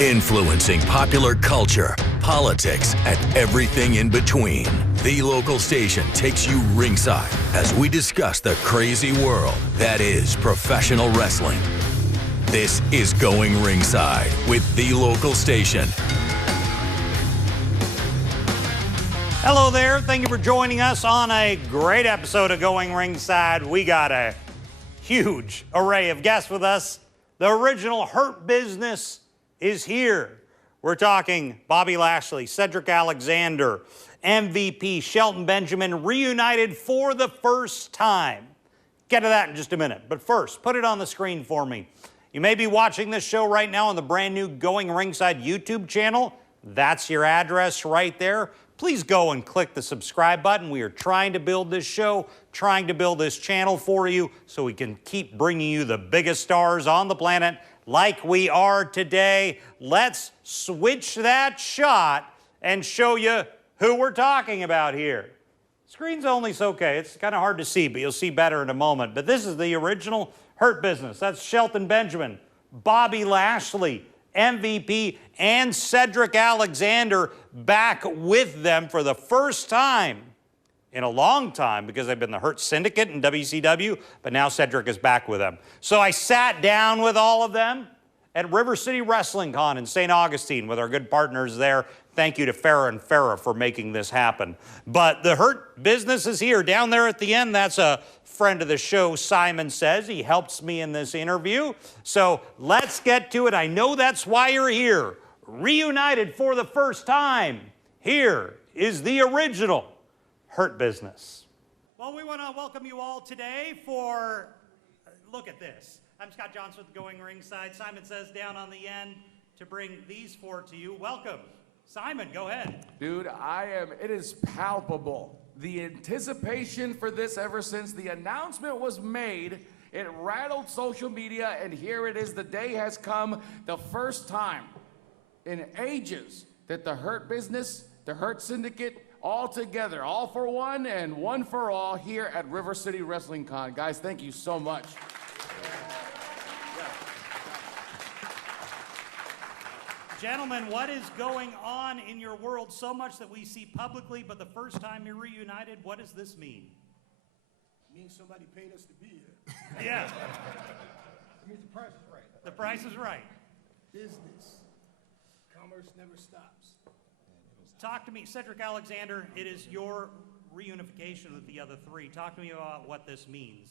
influencing popular culture, politics, and everything in between. The local station takes you ringside as we discuss the crazy world that is professional wrestling. This is Going Ringside with the local station. Hello there. Thank you for joining us on a great episode of Going Ringside. We got a huge array of guests with us. The original Hurt Business is here. We're talking Bobby Lashley, Cedric Alexander, MVP Shelton Benjamin reunited for the first time. Get to that in just a minute. But first, put it on the screen for me. You may be watching this show right now on the brand new Going Ringside YouTube channel. That's your address right there. Please go and click the subscribe button. We are trying to build this show, trying to build this channel for you so we can keep bringing you the biggest stars on the planet like we are today. Let's switch that shot and show you who we're talking about here. Screen's only so okay. It's kind of hard to see, but you'll see better in a moment. But this is the original Hurt Business. That's Shelton Benjamin, Bobby Lashley, MVP, and Cedric Alexander back with them for the first time in a long time because they've been the Hurt Syndicate in WCW, but now Cedric is back with them. So I sat down with all of them at River City Wrestling Con in St. Augustine with our good partners there. Thank you to Farrah & Farrah for making this happen. But the Hurt Business is here. Down there at the end, that's a friend of the show, Simon Says. He helps me in this interview. So let's get to it. I know that's why you're here. Reunited for the first time. Here is the original Hurt Business. Well, we want to welcome you all today for, look at this. I'm Scott Johnson with Going Ringside. Simon Says down on the end to bring these four to you. Welcome. Simon, go ahead. Dude, it is palpable. The anticipation for this ever since the announcement was made, it rattled social media, and here it is. The day has come, the first time in ages that the Hurt Business, the Hurt Syndicate, all together, all for one and one for all here at River City Wrestling Con. Guys, thank you so much. Gentlemen, what is going on in your world so much that we see publicly, but the first time you're reunited, what does this mean? It means somebody paid us to be here. Yeah. It means the price is right. The price is right. Business. Commerce never stops. Talk to me, Cedric Alexander, it is your reunification with the other three. Talk to me about what this means.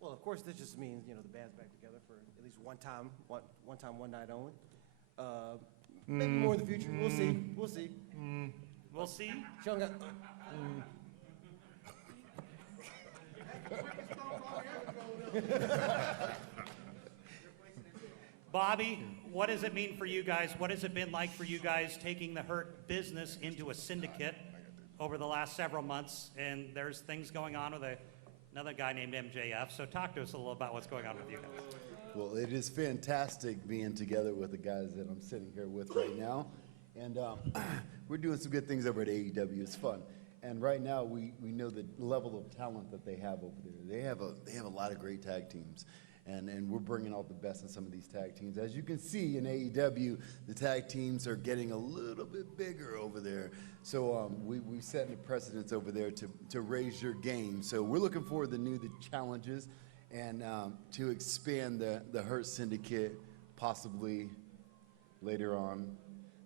Well, of course, this just means, the band's back together for at least one time, one night only. Maybe more in the future. We'll see. We'll see. We'll see. Sean got, Bobby, what does it mean for you guys? What has it been like for you guys taking the Hurt Business into a syndicate over the last several months? And there's things going on with another guy named MJF. So talk to us a little about what's going on with you guys. Well, it is fantastic being together with the guys that I'm sitting here with right now. And we're doing some good things over at AEW. It's fun. And right now, we know the level of talent that they have over there. They have a lot of great tag teams. And we're bringing out the best in some of these tag teams. As you can see in AEW, the tag teams are getting a little bit bigger over there. So we've set the precedence over there to raise your game. So we're looking forward to the challenges and to expand the Hurt Syndicate possibly later on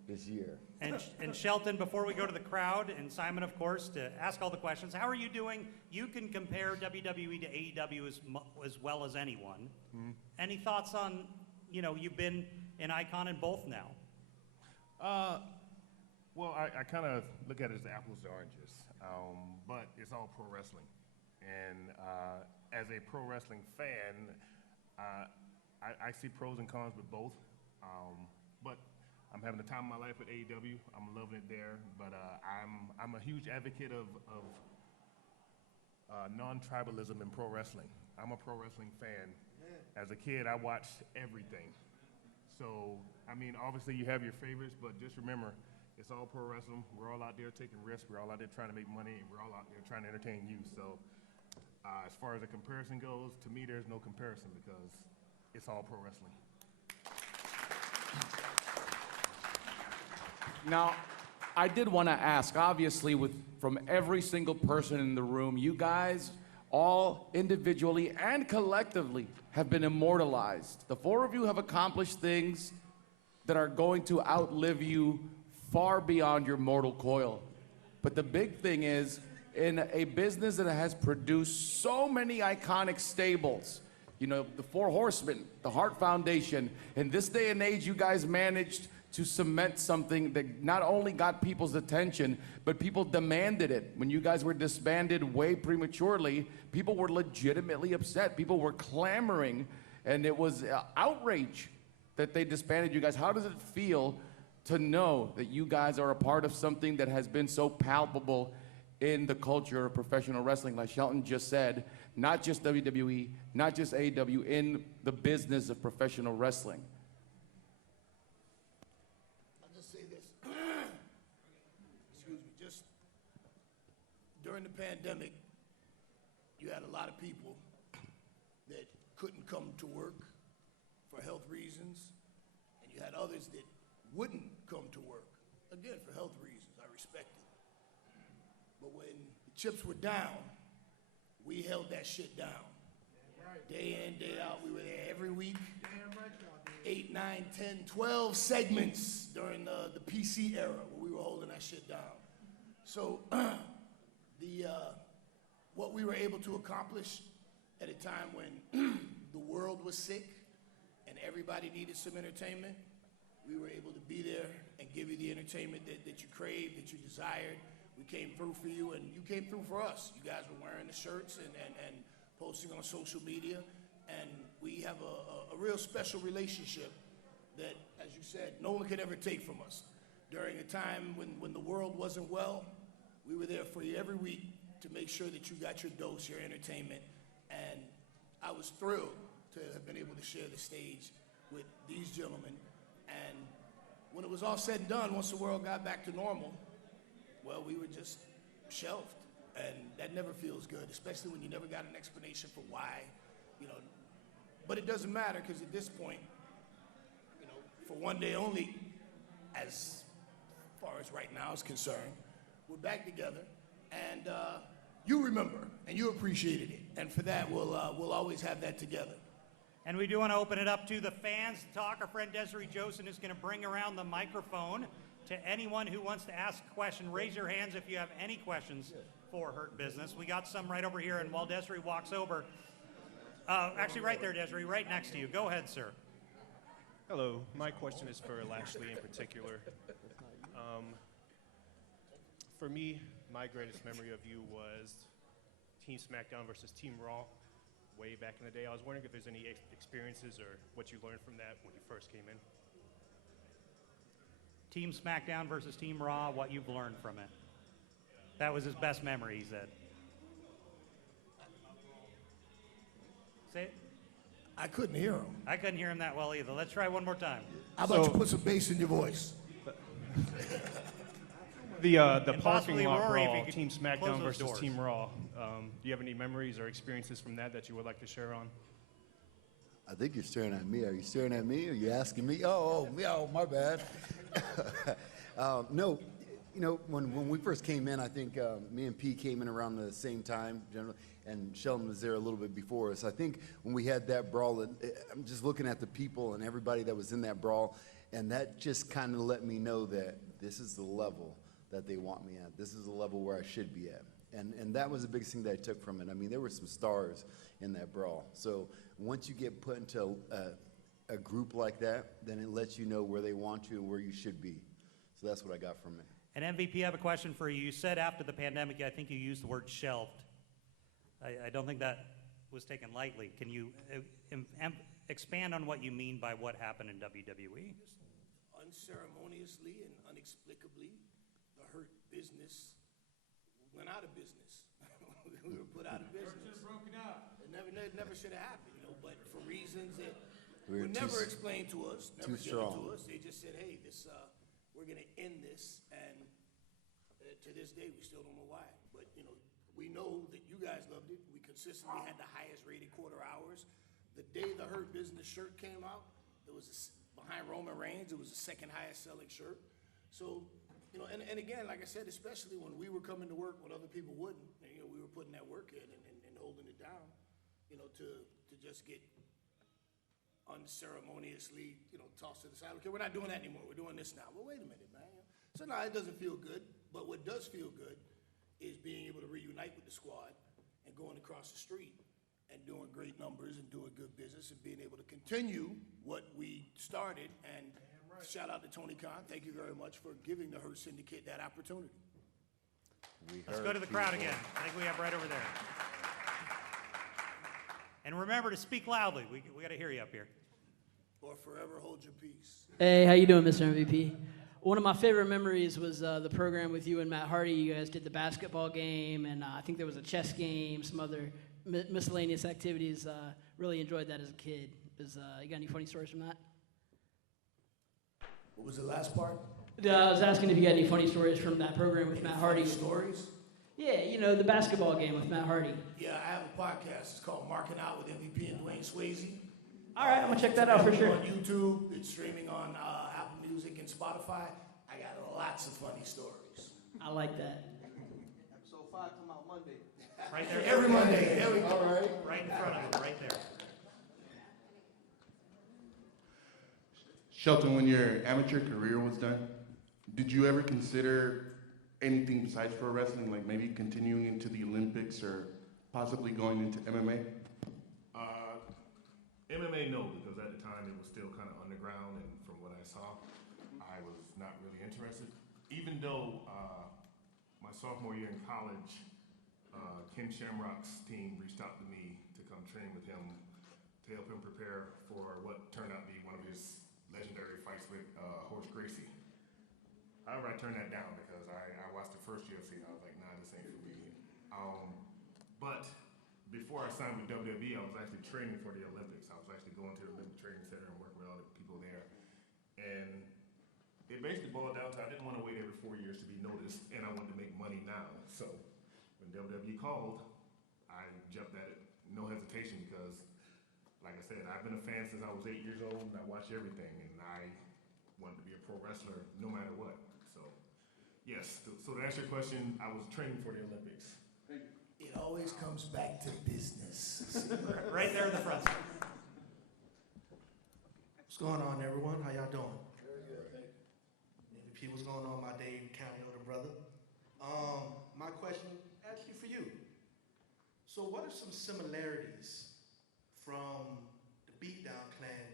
this year. And Shelton, before we go to the crowd, and Simon, of course, to ask all the questions, how are you doing? You can compare WWE to AEW as well as anyone. Mm-hmm. Any thoughts on, you've been an icon in both now? Well, I kind of look at it as apples to oranges, but it's all pro wrestling. And as a pro wrestling fan, I see pros and cons with both, but I'm having the time of my life at AEW. I'm loving it there, but I'm a huge advocate of non-tribalism in pro wrestling. I'm a pro wrestling fan. As a kid, I watched everything. So, obviously you have your favorites, but just remember, it's all pro wrestling. We're all out there taking risks. We're all out there trying to make money, and we're all out there trying to entertain you. So, as far as a comparison goes, to me, there's no comparison because it's all pro wrestling. Now, I did want to ask, obviously, from every single person in the room, you guys all individually and collectively have been immortalized. The four of you have accomplished things that are going to outlive you far beyond your mortal coil. But the big thing is, in a business that has produced so many iconic stables, you know, the Four Horsemen, the Hart Foundation, in this day and age, you guys managed to cement something that not only got people's attention, but people demanded it. When you guys were disbanded way prematurely, people were legitimately upset. People were clamoring, and it was outrage that they disbanded you guys. How does it feel to know that you guys are a part of something that has been so palpable in the culture of professional wrestling? Like Shelton just said, not just WWE, not just AEW, in the business of professional wrestling. During the pandemic, you had a lot of people that couldn't come to work for health reasons, and you had others that wouldn't come to work, again, for health reasons. I respect it. But when the chips were down, we held that shit down. Day in, day out, we were there every week. 8, 9, 10, 12 segments during the PC era where we were holding that shit down. So, what we were able to accomplish at a time when the world was sick and everybody needed some entertainment, we were able to be there and give you the entertainment that you craved, that you desired. We came through for you, and you came through for us. You guys were wearing the shirts and posting on social media, and we have a real special relationship that, as you said, no one could ever take from us. During a time when the world wasn't well, we were there for you every week to make sure that you got your dose, your entertainment, and I was thrilled to have been able to share the stage with these gentlemen. And when it was all said and done, once the world got back to normal, well, we were just shelved, and that never feels good, especially when you never got an explanation for why, you know. But it doesn't matter, because at this point, you know, for one day only, as far as right now is concerned, we're back together, and you remember, and you appreciated it, and for that, we'll always have that together. And we do want to open it up to the fans to talk. Our friend Desiree Josen is going to bring around the microphone to anyone who wants to ask a question. Raise your hands if you have any questions for Hurt Business. We got some right over here, and while Desiree walks over, actually right there, Desiree, right next to you. Go ahead, sir. Hello, my question is for Lashley in particular. For me, my greatest memory of you was Team SmackDown versus Team Raw way back in the day. I was wondering if there's any experiences or what you learned from that when you first came in. Team SmackDown versus Team Raw, what you've learned from it. That was his best memory, he said. Say it. I couldn't hear him. I couldn't hear him that well either. Let's try one more time. How about you put some bass in your voice? The And parking possibly lot Rory, if brawl, you could Team close SmackDown those versus doors. Team Raw. Do you have any memories or experiences from that you would like to share on? I think you're staring at me. Are you staring at me? Are you asking me? Oh, my bad. No, you know, when we first came in, I think me and P came in around the same time, generally, and Shelton was there a little bit before us. I think when we had that brawl, I'm just looking at the people and everybody that was in that brawl, and that just kind of let me know that this is the level that they want me at. This is the level where I should be at. And that was the biggest thing that I took from it. I mean, there were some stars in that brawl. So once you get put into a group like that, then it lets you know where they want you and where you should be. So that's what I got from it. And MVP, I have a question for you. You said after the pandemic, I think you used the word shelved. I don't think that was taken lightly. Can you expand on what you mean by what happened in WWE? Unceremoniously and inexplicably, the Hurt Business went out of business. We were put out of business. Just broken up. It never should have happened, you know. But for reasons that were never explained to us, never given to us, they just said, "Hey, this we're going to end this." And to this day, we still don't know why. But you know, we know that you guys loved it. We consistently had the highest rated quarter hours. The day the Hurt Business shirt came out, there was behind Roman Reigns, it was the second highest selling shirt. So, you know, and again, like I said, especially when we were coming to work when other people wouldn't, you know, we were putting that work in and holding it down, you know, to just get unceremoniously, you know, tossed to the side. Okay, we're not doing that anymore. We're doing this now. Well, wait a minute, man. So no, it doesn't feel good. But what does feel good is being able to reunite with the squad and going across the street and doing great numbers and doing good business and being able to continue what we started. And shout out to Tony Khan. Thank you very much for giving the Hurt Syndicate that opportunity. Let's go to the crowd again. I think we have right over there. And remember to speak loudly. We got to hear you up here. Or forever hold your peace. Hey, how you doing, Mr. MVP? One of my favorite memories was the program with you and Matt Hardy. You guys did the basketball game, and I think there was a chess game, some other miscellaneous activities. Really enjoyed that as a kid. You got any funny stories from that? What was the last part? I was asking if you got any funny stories from that program with Matt Hardy. Stories? Yeah, you know, the basketball game with Matt Hardy. Yeah, I have a podcast. It's called Marking Out with MVP and Dwayne Swayze. All right, I'm going to check that out for sure. On YouTube. It's streaming on Apple Music and Spotify. I got lots of funny stories. I like that. Episode 5 come out Monday. Right there. Every Monday. There we go. All right. Right in front of you, right there. Shelton, when your amateur career was done, did you ever consider anything besides pro wrestling, like maybe continuing into the Olympics or possibly going into MMA? MMA, no, because at the time it was still kind of underground, and from what I saw, I was not really interested. Even though my sophomore year in college, Ken Shamrock's team reached out to me to come train with him to help him prepare for what turned out to be one of his legendary fights with Horace Gracie. However, I turned that down because I watched the first UFC and I was like, nah, this ain't for me. But before I signed with WWE, I was actually training for the Olympics. I was actually going to the Olympic Training Center and working with all the people there. And it basically boiled down to I didn't want to wait every 4 years to be noticed, and I wanted to make money now. So when WWE called, I jumped at it, no hesitation, because like I said, I've been a fan since I was 8 years old, and I watch everything, and I wanted to be a pro wrestler no matter what. So yes, so to answer your question, I was training for the Olympics. It always comes back to business. Right there in the front. What's going on, everyone? How y'all doing? Very good. MVP, what's going on, my Dave County older brother? My question, actually for you. So what are some similarities from the Beatdown Clan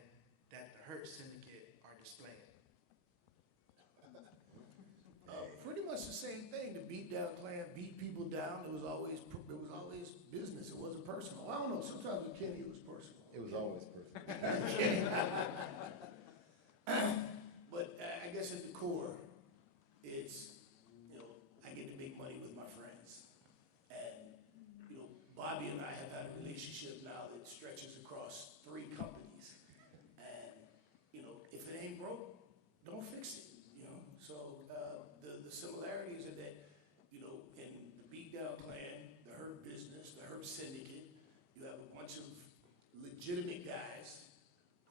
that the Hurt Syndicate are displaying? Pretty much the same thing. The Beatdown Clan beat people down. It was always business. It wasn't personal. I don't know. Sometimes with Kenny it was personal. It was always personal. But I guess at the core, it's, you know, I get to make money with my friends. And, you know, Bobby and I have had a relationship now that stretches across 3 companies. And, you know, if it ain't broke, don't fix it, you know. So the similarities are that, you know, in the Beatdown Clan, the Hurt Business, the Hurt Syndicate, you have a bunch of legitimate guys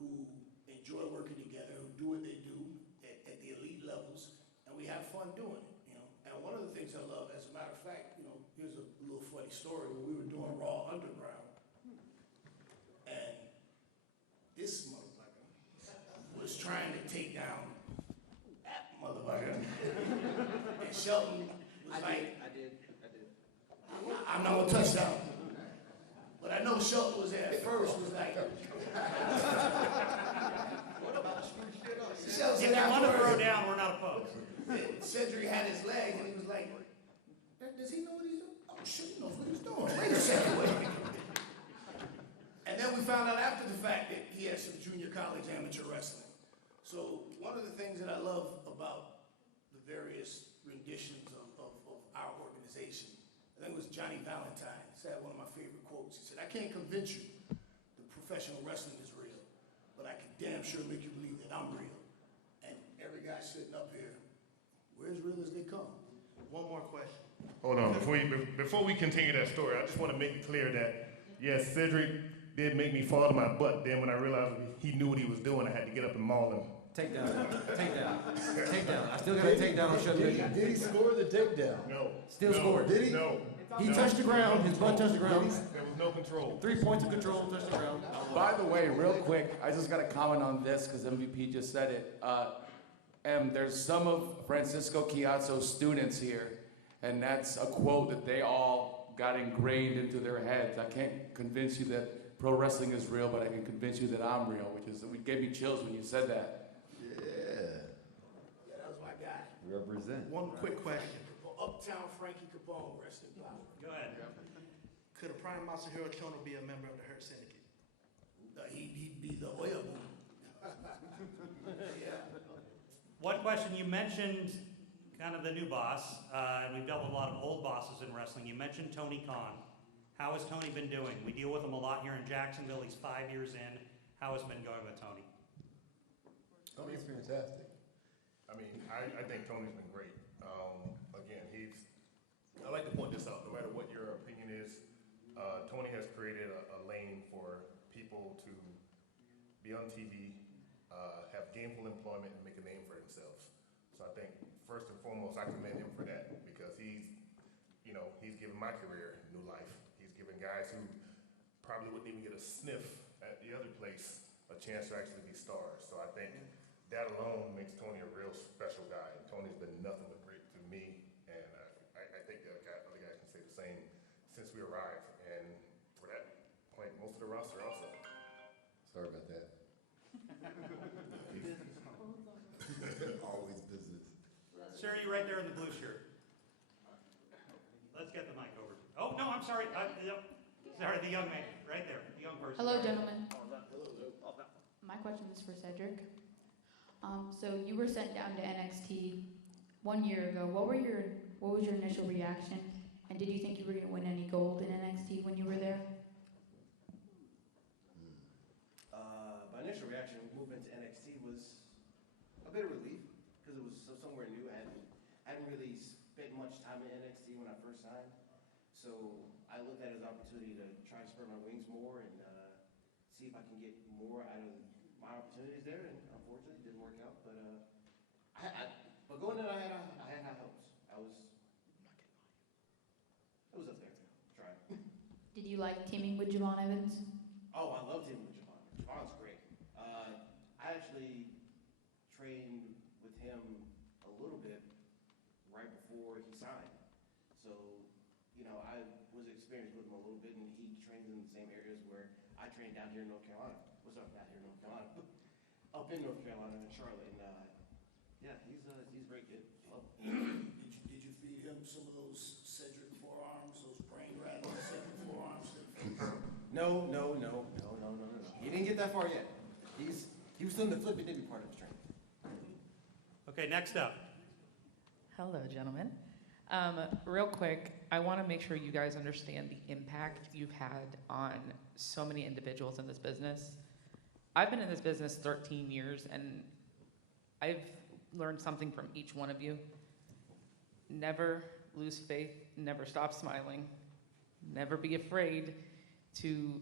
who enjoy working together, who do what they do at the elite levels, and we have fun doing it, you know. And one of the things I love, as a matter of fact, you know, here's a little funny story. When we were doing Raw Underground, and this motherfucker was trying to take down that motherfucker. And Shelton was I did. I'm not gonna touch that one. But I know Shelton was there at first, was like, If you want to throw down, we're not opposed. Cedric had his leg, and he was like, does he know what he's doing? Oh, shit, he knows what he's doing. Wait a second, wait. And then we found out after the fact that he had some junior college amateur wrestling. So one of the things that I love about the various renditions of our organization, I think it was Johnny Valentine said one of my favorite quotes. He said, I can't convince you that professional wrestling is real, but I can damn sure make you believe that I'm real. And every guy sitting up here, we're as real as they come. One more question. Hold on, before we continue that story, I just want to make it clear that, yes, Cedric did make me fall to my butt. Then when I realized he knew what he was doing, I had to get up and maul him. Takedown. I still got a takedown on Shelton Benjamin. Did he score the takedown? No. Still scored. Did he? No. He touched the ground. His butt touched the ground. There was no control. 3 points of control, touched the ground. By the way, real quick, I just got to comment on this because MVP just said it. There's some of Francisco Chiazzo's students here, and that's a quote that they all got ingrained into their heads. I can't convince you that pro wrestling is real, but I can convince you that I'm real, it gave me chills when you said that. Yeah. Yeah, that was my guy. Represent. One quick question. Uptown Frankie Capone, wrestling power. Go ahead. Could a Prime Masahiro Chono be a member of the Hurt Syndicate? He'd be the Oya Boom. Yeah. One question, you mentioned kind of the new boss, and we've dealt with a lot of old bosses in wrestling. You mentioned Tony Khan. How has Tony been doing? We deal with him a lot here in Jacksonville. He's 5 years in. How has it been going with Tony? Tony's fantastic. I mean, I think Tony's been great. Again, I like to point this out, no matter what your opinion is, Tony has created a lane for people to be on TV, have gainful employment, and make a name for themselves. So I think, first and foremost, I commend him for that because he's given my career new life. He's given guys who probably wouldn't even get a sniff at the other place a chance to actually be stars. So I think that alone makes Tony a real special guy. And Tony's been nothing but great to me, and I think that other guys can say the same since we arrived. And for that point, most of the roster also. Sorry about that. Always business. Sir, you right there in the blue shirt. Let's get the mic over. Oh, no, I'm sorry. Sorry, the young man, right there, the young person. Hello, gentlemen. My question is for Cedric. So you were sent down to NXT 1 year ago. What was your initial reaction? And did you think you were going to win any gold in NXT when you were there? My initial reaction moving to NXT was a bit of relief because it was somewhere new. I hadn't really spent much time in NXT when I first signed, so I looked at it as an opportunity to try and spread my wings more and see if I can get more out of my opportunities there. And unfortunately, it didn't work out. But but going in, I had high hopes. It was up there. Try. Did you like teaming with Javon Evans? Oh, I love teaming with Javon. Javon's great. I actually trained with him a little bit right before he signed. So, I was experienced with him a little bit, and he trains in the same areas where I trained down here in North Carolina. What's up, not here in North Carolina, up in North Carolina in Charlotte. And yeah, he's very good. Love him. Did you feed him some of those Cedric forearms, those brain rattling Cedric forearms? No. He didn't get that far yet. He was still in the flip. It didn't be part of his training. Okay, next up. Hello, gentlemen. Real quick, I want to make sure you guys understand the impact you've had on so many individuals in this business. I've been in this business 13 years, and I've learned something from each one of you. Never lose faith, never stop smiling, never be afraid to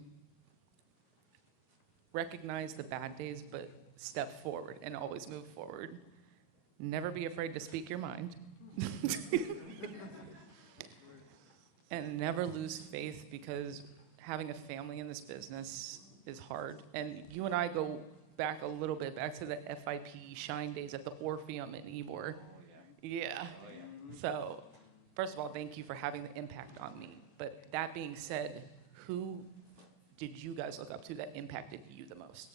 recognize the bad days, but step forward and always move forward. Never be afraid to speak your mind. And never lose faith, because having a family in this business is hard. And you and I go back a little bit, back to the FIP Shine days at the Orpheum in Ybor. Yeah. So, first of all, thank you for having the impact on me. But that being said, who did you guys look up to that impacted you the most?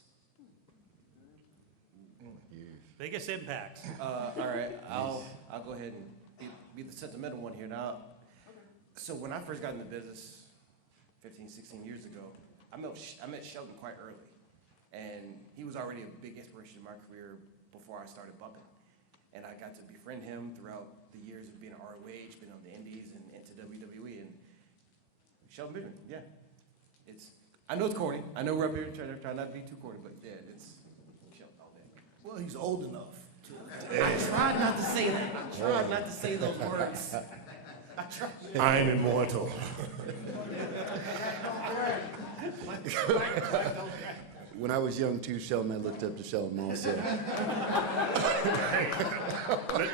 Biggest impacts. All right, I'll go ahead and be the sentimental one here now. So when I first got in the business 15, 16 years ago, I met Shelton quite early. And he was already a big inspiration in my career before I started bumping. And I got to befriend him throughout the years of being at ROH, been on the Indies and into WWE. And Shelton Benjamin, yeah. I know it's corny. I know we're up here trying not to be too corny, but yeah, it's Shelton all day. Well, he's old enough to. I tried not to say that. I tried not to say those words. I'm immortal. When I was young too, Shelton, I looked up to Shelton also.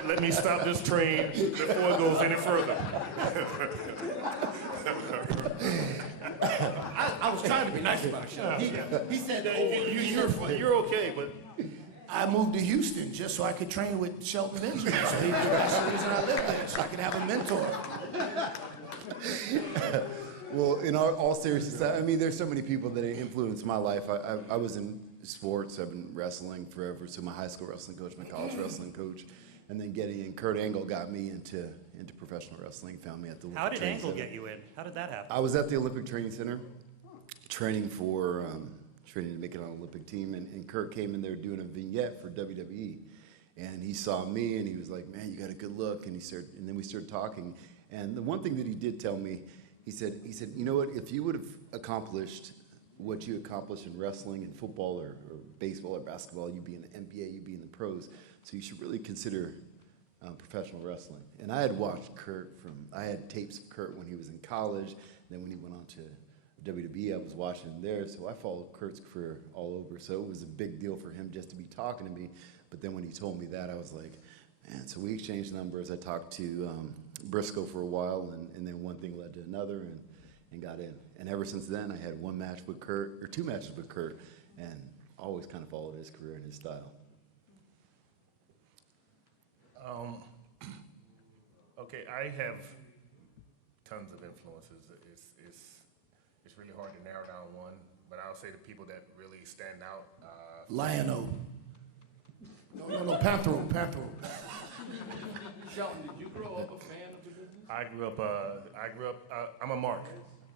Let me stop this train before it goes any further. I was trying to be nice about Shelton. He said, You're okay, but I moved to Houston just so I could train with Shelton Benjamin. So that's the reason I lived there, so I could have a mentor. Well, in all seriousness, I mean, there's so many people that influenced my life. I was in sports. I've been wrestling forever. So my high school wrestling coach, my college wrestling coach, and then Kurt Angle got me into professional wrestling. Found me at the Olympic How did Training Angle Center. get you in? How did that happen? I was at the Olympic Training Center, training to make it on an Olympic team, and Kurt came in there doing a vignette for WWE, and he saw me and he was like, "Man, you got a good look," and then we started talking. And the one thing that he did tell me, he said, you know what, if you would have accomplished what you accomplished in wrestling and football or baseball or basketball, you'd be in the NBA, you'd be in the pros, so you should really consider professional wrestling. And I had watched I had tapes of Kurt when he was in college, then when he went on to WWE, I was watching him there, so I followed Kurt's career all over, so it was a big deal for him just to be talking to me. But then when he told me that, I was like, man, so we exchanged numbers. I talked to Briscoe for a while, and then one thing led to another, and got in. And ever since then, I had one match with Kurt, or two matches with Kurt, and always kind of followed his career and his style. Okay, I have tons of influences. It's really hard to narrow down one, but I'll say the people that really stand out. Lion-O. No, Panthro. Shelton, did you grow up a fan of the business? I grew up. I'm a mark.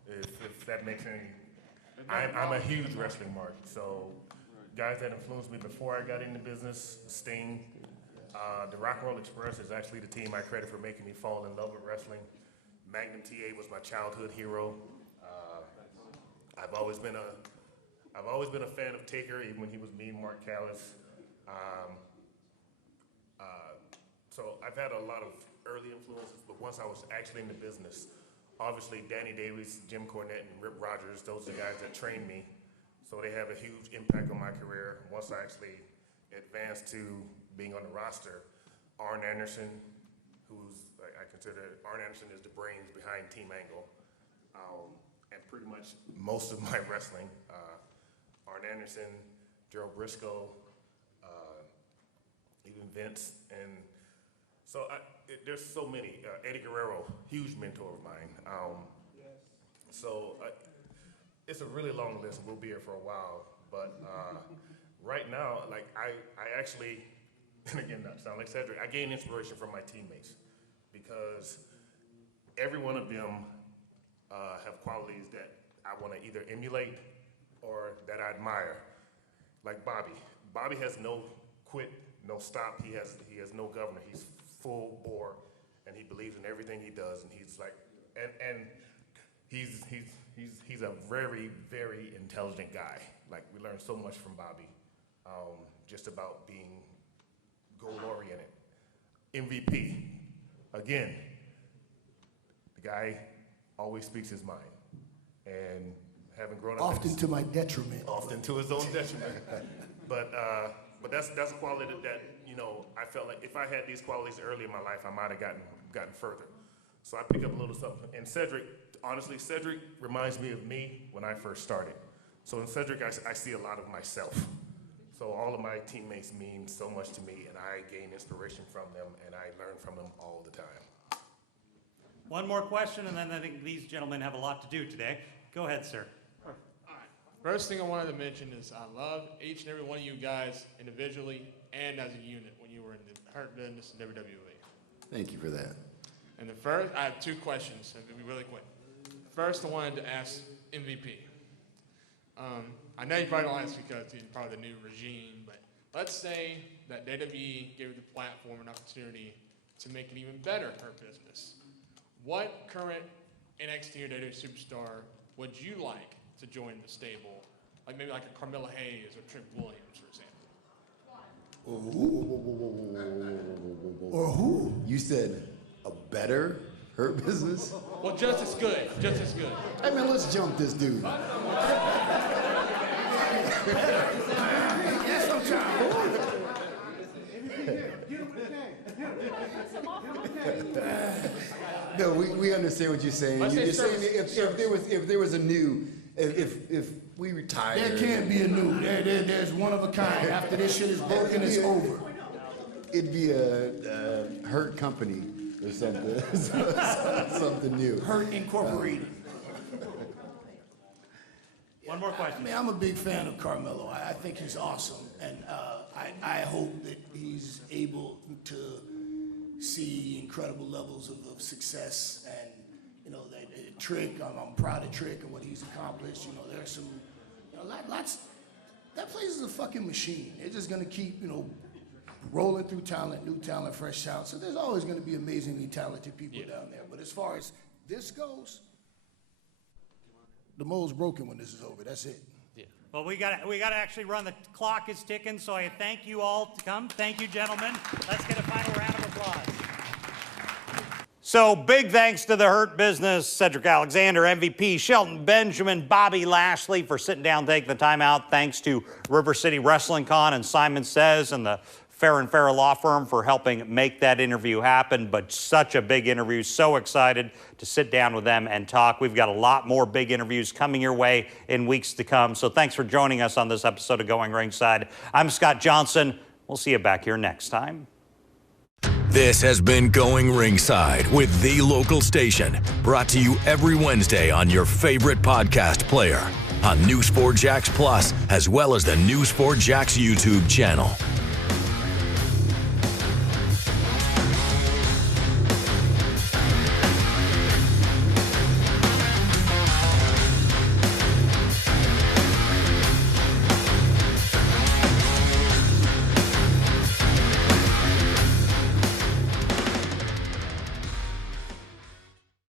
If that makes any. I'm a huge wrestling mark. So, guys that influenced me before I got into business, Sting. The Rock and Roll Express is actually the team I credit for making me fall in love with wrestling. Magnum TA was my childhood hero. I've always been a fan of Taker, even when he was Mean Mark Callis. So I've had a lot of early influences, but once I was actually in the business, obviously Danny Davis, Jim Cornette, and Rip Rogers, those are the guys that trained me. So they have a huge impact on my career. Once I actually advanced to being on the roster, Arn Anderson, I consider Arn Anderson is the brains behind Team Angle, and pretty much most of my wrestling. Arn Anderson, Gerald Briscoe, even Vince, and so there's so many. Eddie Guerrero, huge mentor of mine. So it's a really long list. We'll be here for a while, but right now, like I actually, and again, not to sound like Cedric, I gain inspiration from my teammates because every one of them have qualities that I want to either emulate or that I admire. Like Bobby. Bobby has no quit, no stop. He has no governor. He's full bore, and he believes in everything he does. And he's like, and he's a very, very intelligent guy. Like we learned so much from Bobby, just about being goal-oriented. MVP, again, the guy always speaks his mind, and having grown up Often to my detriment. Often to his own detriment. But that's a quality that I felt like if I had these qualities early in my life, I might have gotten further. So I pick up a little something. And Cedric, honestly, Cedric reminds me of me when I first started. So in Cedric, I see a lot of myself. So all of my teammates mean so much to me, and I gain inspiration from them, and I learn from them all the time. One more question, and then I think these gentlemen have a lot to do today. Go ahead, sir. All right. First thing I wanted to mention is I love each and every one of you guys individually and as a unit when you were in the Hurt Business and WWE. Thank you for that. And I have two questions, and it'll be really quick. First, I wanted to ask MVP. I know you probably don't ask because you're part of the new regime, but let's say that WWE gave the platform an opportunity to make an even better Hurt Business. What current NXT or WWE superstar would you like to join the stable? Like maybe like a Carmella Hayes or Trick Williams, for example. Or who? You said a better Hurt Business? Well, just as good. Just as good. Hey man, let's jump this dude. Yes, sometimes. No, we understand what you're saying. You're saying if there was a new, if we retired. There can't be a new. There's one of a kind. After this shit is broken, it's over. It'd be a Hurt Company or something. Something new. Hurt Incorporated. One more question. I mean, I'm a big fan of Carmelo. I think he's awesome, and I hope that he's able to see incredible levels of success. And you know, that Trick, I'm proud of Trick and what he's accomplished. You know, there's some, you know, lots. That place is a fucking machine. It's just gonna keep, you know, rolling through talent, new talent, fresh talent. So there's always gonna be amazingly talented people down there. But as far as this goes, the mold's broken when this is over. That's it. Yeah. Well, we got to actually run. The clock is ticking, so I thank you all to come. Thank you, gentlemen. Let's get a final round of applause. So big thanks to the Hurt Business, Cedric Alexander, MVP, Shelton Benjamin, Bobby Lashley for sitting down, taking the time out. Thanks to River City Wrestling Con and Simon Says and the Fair & Fair Law Firm for helping make that interview happen. But such a big interview. So excited to sit down with them and talk. We've got a lot more big interviews coming your way in weeks to come. So thanks for joining us on this episode of Going Ringside. I'm Scott Johnson. We'll see you back here next time. This has been Going Ringside with The Local Station, brought to you every Wednesday on your favorite podcast player, on News 4 Jax Plus, as well as the News 4 Jax YouTube channel.